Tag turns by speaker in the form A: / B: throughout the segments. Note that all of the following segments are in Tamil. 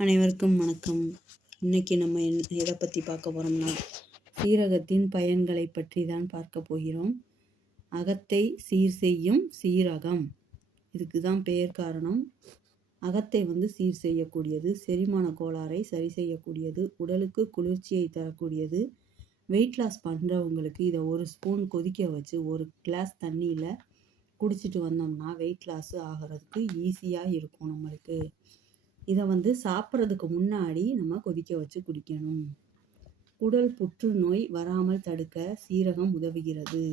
A: அனைவருக்கும் வணக்கம். இன்னைக்கு நம்ம என் எதை பற்றி பார்க்க போகிறோம்னா சீரகத்தின் பயன்களை பற்றி தான் பார்க்க போகிறோம். அகத்தை சீர் செய்யும் சீரகம். இதுக்கு தான் பெயர் காரணம். அகத்தை வந்து சீர் செய்யக்கூடியது செரிமான கோளாறை சரி செய்யக்கூடியது உடலுக்கு குளிர்ச்சியை தரக்கூடியது. வெயிட் லாஸ் பண்ணுறவங்களுக்கு இதை ஒரு ஸ்பூன் கொதிக்க வச்சு ஒரு கிளாஸ் தண்ணியில் குடிச்சிட்டு வந்தோம்னா வெயிட் லாஸ் ஆகிறதுக்கு ஈஸியாக இருக்கும் நம்மளுக்கு. இதை வந்து சாப்பிட்றதுக்கு முன்னாடி நம்ம கொதிக்க வச்சு குடிக்கணும். குடல் புற்றுநோய் வராமல் தடுக்க சீரகம் உதவுகிறது.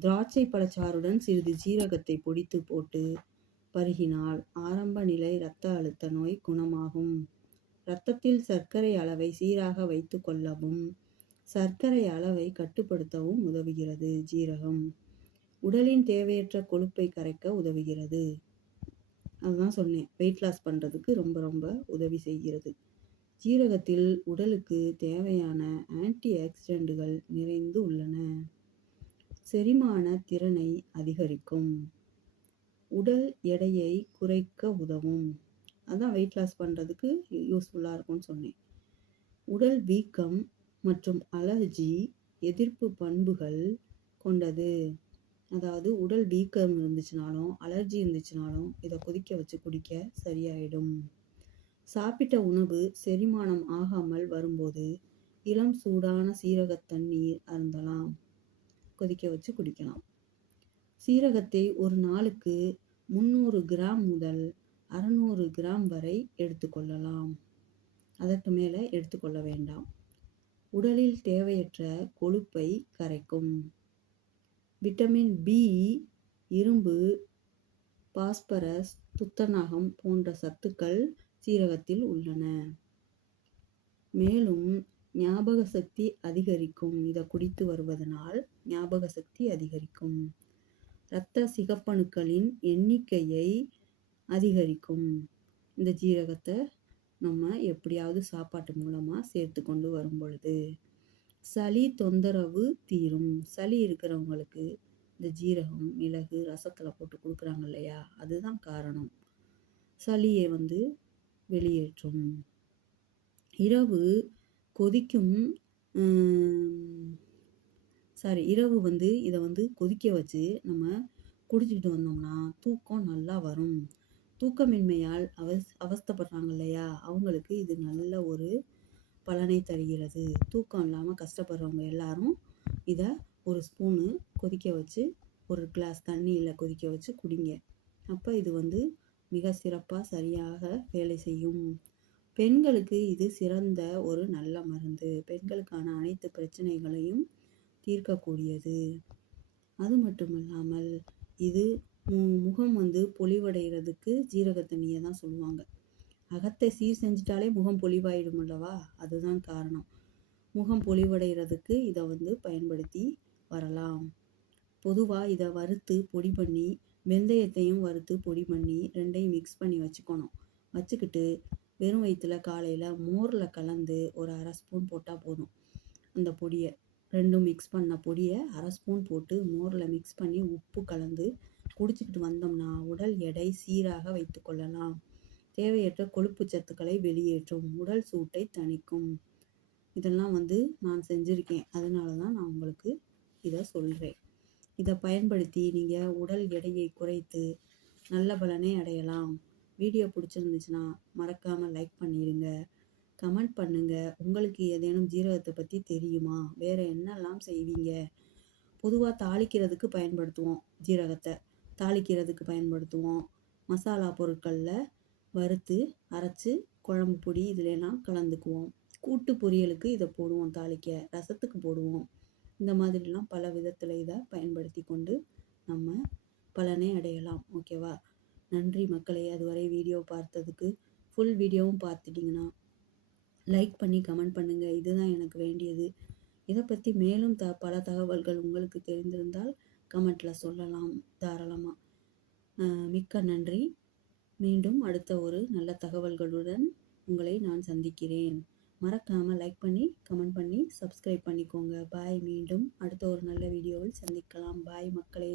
A: திராட்சை பழச்சாறுடன் சிறிது சீரகத்தை பொடித்து போட்டு பருகினால் ஆரம்ப நிலை இரத்த அழுத்த நோய் குணமாகும். இரத்தத்தில் சர்க்கரை அளவை சீராக வைத்து கொள்ளவும் சர்க்கரை அளவை கட்டுப்படுத்தவும் உதவுகிறது ஜீரகம் உடலின் தேவையற்ற கொழுப்பை கரைக்க உதவுகிறது. அதுதான் சொன்னேன். வெயிட் லாஸ் பண்ணுறதுக்கு ரொம்ப ரொம்ப உதவி செய்கிறது. ஜீரகத்தில் உடலுக்கு தேவையான ஆன்டி ஆக்சிடென்ட்டுகள் நிறைந்து உள்ளன. செரிமான திறனை அதிகரிக்கும். உடல் எடையை குறைக்க உதவும். அதான் வெயிட் லாஸ் பண்ணுறதுக்கு யூஸ்ஃபுல்லாக இருக்கும்னு சொன்னேன். உடல் வீக்கம் மற்றும் அலர்ஜி எதிர்ப்பு பண்புகள் கொண்டது. அதாவது உடல் வீக்கம் இருந்துச்சுனாலும் அலர்ஜி இருந்துச்சுனாலும் இதை கொதிக்க வச்சு குடிக்க சரியாயிடும். சாப்பிட்ட உணவு செரிமானம் ஆகாமல் வரும்போது இளம் சூடான சீரக தண்ணீர் அருந்தலாம். கொதிக்க வச்சு குடிக்கலாம். சீரகத்தை ஒரு நாளுக்கு முந்நூறு கிராம் முதல் அறநூறு கிராம் வரை எடுத்துக்கொள்ளலாம் அதற்கு மேலே எடுத்துக்கொள்ள வேண்டாம். உடலில் தேவையற்ற கொழுப்பை கரைக்கும். விட்டமின் பி இரும்பு பாஸ்பரஸ் துத்தநாகம் போன்ற சத்துக்கள் சீரகத்தில் உள்ளன. மேலும் ஞாபக சக்தி அதிகரிக்கும். இதை குடித்து வருவதனால் ஞாபக சக்தி அதிகரிக்கும். இரத்த சிகப்பணுக்களின் எண்ணிக்கையை அதிகரிக்கும். இந்த ஜீரகத்தை நம்ம எப்படியாவது சாப்பாட்டு மூலமாக சேர்த்து கொண்டு வரும் பொழுது சளி தொந்தரவு தீரும். சளி இருக்கிறவங்களுக்கு இந்த ஜீரகம் மிளகு ரசத்தில் போட்டு கொடுக்குறாங்க இல்லையா? அதுதான் காரணம். சளியை வந்து வெளியேற்றும். இரவு கொதிக்கும் சாரி இரவு வந்து இதை வந்து கொதிக்க வச்சு நம்ம குடிச்சிக்கிட்டு வந்தோம்னா தூக்கம் நல்லா வரும். தூக்கமின்மையால் அவஸ் அவஸ்தப்படுறாங்க இல்லையா? அவங்களுக்கு இது நல்ல ஒரு பலனை தருகிறது. தூக்கம் இல்லாமல் கஷ்டப்படுறவங்க எல்லாரும் இதை ஒரு ஸ்பூனு கொதிக்க வச்சு ஒரு கிளாஸ் தண்ணியில் கொதிக்க வச்சு குடிங்க. அப்போ இது வந்து மிக சிறப்பாக சரியாக வேலை செய்யும். பெண்களுக்கு இது சிறந்த ஒரு நல்ல மருந்து. பெண்களுக்கான அனைத்து பிரச்சனைகளையும் தீர்க்கக்கூடியது. அது மட்டும் இல்லாமல் இது முகம் வந்து பொலிவடைகிறதுக்கு ஜீரக தண்ணியை தான் சொல்லுவாங்க. அகத்தை சீர் செஞ்சிட்டாலே முகம் பொலிவாயிடும் அல்லவா அதுதான் காரணம். முகம் பொலிவடைகிறதுக்கு இதை வந்து பயன்படுத்தி வரலாம். பொதுவாக இதை வறுத்து பொடி பண்ணி வெந்தயத்தையும் வறுத்து பொடி பண்ணி ரெண்டையும் மிக்ஸ் பண்ணி வச்சுக்கணும். வச்சுக்கிட்டு வெறும் வயிற்றுல காலையில் மோரில் கலந்து ஒரு அரை ஸ்பூன் போட்டால் போதும். அந்த பொடியை ரெண்டும் மிக்ஸ் பண்ண பொடியை அரை ஸ்பூன் போட்டு மோரில் மிக்ஸ் பண்ணி உப்பு கலந்து குடிச்சிக்கிட்டு வந்தோம்னா உடல் எடை சீராக வைத்து கொள்ளலாம். தேவையற்ற கொழுப்பு சத்துக்களை வெளியேற்றும் உடல் சூட்டை தணிக்கும். இதெல்லாம் வந்து நான் செஞ்சுருக்கேன். அதனால தான் நான் உங்களுக்கு இதை சொல்கிறேன் இதை பயன்படுத்தி நீங்கள் உடல் எடையை குறைத்து நல்ல பலனை அடையலாம். வீடியோ பிடிச்சிருந்துச்சுன்னா மறக்காமல் லைக் பண்ணிடுங்க கமெண்ட் பண்ணுங்கள் உங்களுக்கு ஏதேனும் ஜீரகத்தை பற்றி தெரியுமா? வேறு என்னெல்லாம் செய்வீங்க? பொதுவாக தாளிக்கிறதுக்கு பயன்படுத்துவோம் ஜீரகத்தை. தாளிக்கிறதுக்கு பயன்படுத்துவோம். மசாலா பொருட்களில் வறுத்து அரைச்சி குழம்பு பொடி இதிலெல்லாம் கலந்துக்குவோம். கூட்டு பொரியலுக்கு இதை போடுவோம் தாளிக்க. ரசத்துக்கு போடுவோம். இந்த மாதிரிலாம் பல விதத்தில் இதை பயன்படுத்தி கொண்டு நம்ம பலனை அடையலாம். ஓகேவா? நன்றி மக்களே. அதுவரை வீடியோ பார்த்ததுக்கு ஃபுல் வீடியோவும் பார்த்துட்டிங்கன்னா லைக் பண்ணி கமெண்ட் பண்ணுங்கள் இதுதான் எனக்கு வேண்டியது. இதை பற்றி மேலும் த பல தகவல்கள் உங்களுக்கு தெரிந்திருந்தால் கமெண்ட்டில் சொல்லலாம் தாராளமாக மிக்க நன்றி. மீண்டும் அடுத்த ஒரு நல்ல தகவல்களுடன் உங்களை நான் சந்திக்கிறேன். மறக்காமல் லைக் பண்ணி கமெண்ட் பண்ணி சப்ஸ்கிரைப் பண்ணிக்கோங்க. பாய் மீண்டும் அடுத்த ஒரு நல்ல வீடியோவில் சந்திக்கலாம். பாய் மக்களே.